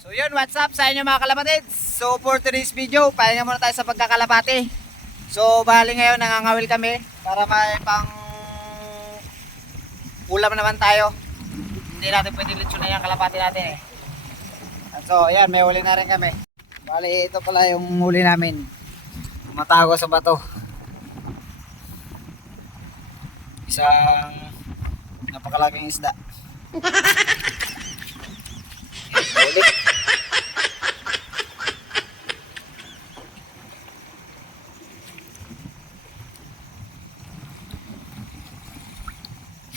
So yun, what's up sa inyo mga kalapatid? So for today's video, pahinga muna tayo sa pagkakalapati. So bali ngayon nangangawil kami para may pang ulam naman tayo. Hindi natin pwede lechon na yung kalapati natin eh. At so ayan, may huli na rin kami. Bali ito pala yung huli namin. Matago sa bato. Isang napakalaking isda. Huli.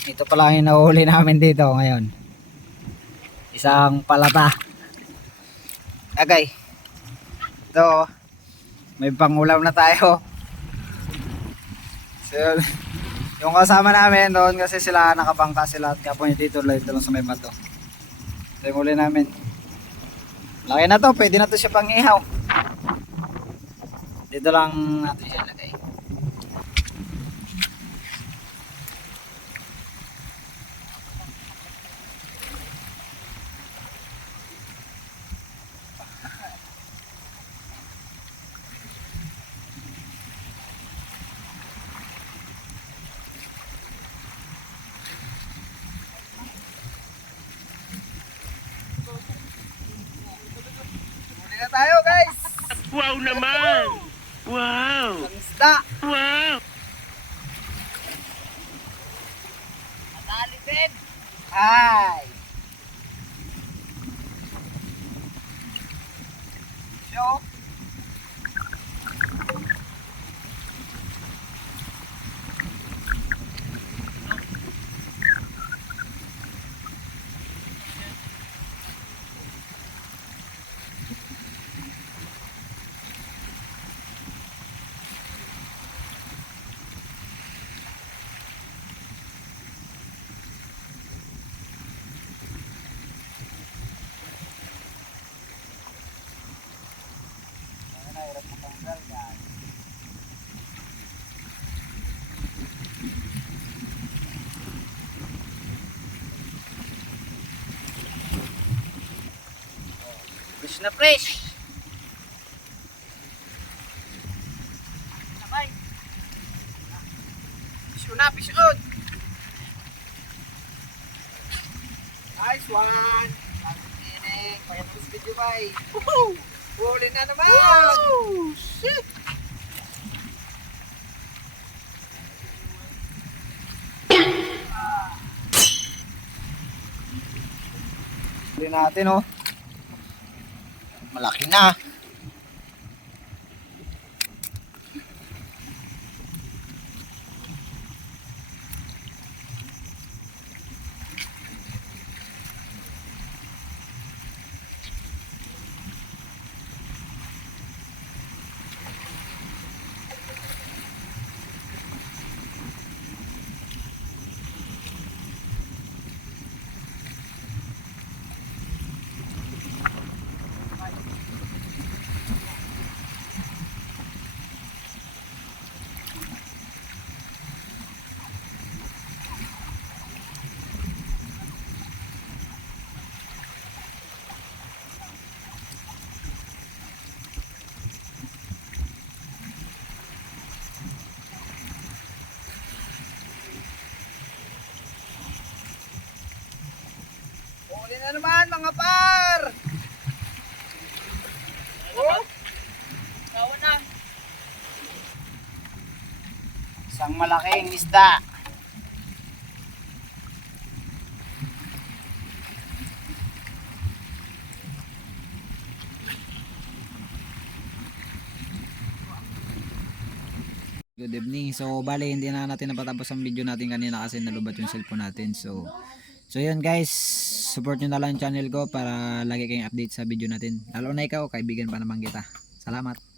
Ito pala yung nahuhuli namin dito ngayon. Isang palata. Agay. Ito. May pangulam na tayo. So, yung kasama namin doon kasi sila nakabangka sila at kapo dito lang sa may bato. Ito yung huli namin. Laki na to. Pwede na to siya pang ihaw. Dito lang natin siya lagay. Tayo guys. Wow naman. Wow. Ang isda. Wow. Madali din. Ay. Show. Fresh na fresh. Sabay. Fish on na, fish on. Nice one. Pagkat sa video ba eh. Woohoo! Huli na naman! Woo! Shit! Huli natin oh. Malaki na. Huli na naman mga par! Oh! Kawan na! Isang malaking isda. Good evening. So bali hindi na natin napatapos ang video natin kanina kasi nalubat yung cellphone natin. So yun guys, support nyo na lang yung channel ko para lagi kayong update sa video natin. Lalo na ikaw, kaibigan pa naman kita. Salamat.